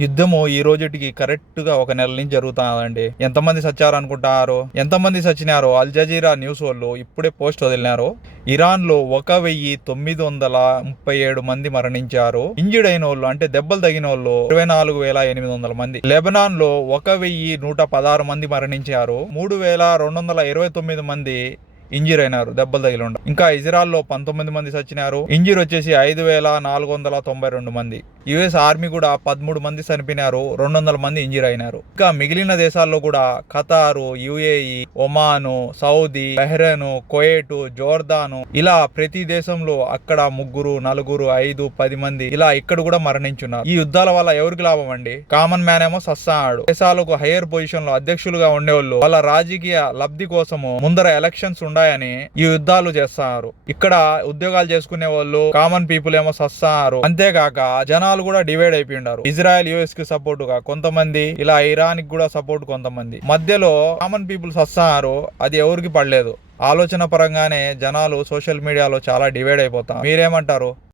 యుద్ధము ఈ రోజుటికి కరెక్ట్ గా ఒక నెల నుంచి జరుగుతాదండి. ఎంతమంది సచ్చారు అనుకుంటారు? ఎంతమంది సచ్చినారో అల్ జజీరా న్యూస్ వాళ్ళు ఇప్పుడే పోస్ట్ వదిలినారు. ఇరాన్ లో 1937 మంది మరణించారు. ఇంజర్డ్ అయిన వాళ్ళు అంటే దెబ్బలు తగిన వాళ్ళు 24,800 మంది. లెబనాన్ లో 1,116 మంది మరణించారు. 3,229 మంది ఇంజూర్ అయినారు దెబ్బలు తగిలి. ఇంకా ఇజ్రాయెల్ లో 19 మంది చచ్చినారు. ఇంజూర్ వచ్చేసి 5,492 మంది. యుఎస్ ఆర్మీ కూడా 13 మంది చనిపోయినారు. 200 మంది ఇంజూర్ అయినారు. ఇంకా మిగిలిన దేశాల్లో కూడా Qatar, UAE, Oman, Saudi, Bahrain, Kuwait, Jordan ఇలా ప్రతి దేశంలో అక్కడ 3, 4, 5, 10 మంది ఇలా ఇక్కడ కూడా మరణించున్నారు. ఈ యుద్ధాల వల్ల ఎవరికి లాభం అండి? కామన్ మ్యాన్ ఏమో సస్తాడు. దేశాలకు హైయర్ పొజిషన్ లో అధ్యక్షులుగా ఉండేవాళ్ళు వాళ్ళ రాజకీయ లబ్ధి కోసము ముందర ఎలక్షన్స్ ఉండాయని ఈ యుద్ధాలు చేస్తారు. ఇక్కడ ఉద్యోగాలు చేసుకునే వాళ్ళు కామన్ పీపుల్ ఏమో సస్తారు. అంతేకాక జనాలు కూడా డివైడ్ అయిపోయి ఉన్నారు. ఇజ్రాయెల్ యుఎస్ కి సపోర్ట్ గా కొంతమంది, ఇలా ఇరాన్ కి కూడా సపోర్ట్ కొంతమంది. మధ్యలో కామన్ పీపుల్ సస్తారు. అది ఎవరికి పడలేదు. ఆలోచన పరంగానే జనాలు సోషల్ మీడియాలో చాలా డివైడ్ అయిపోతారు. మీరేమంటారు?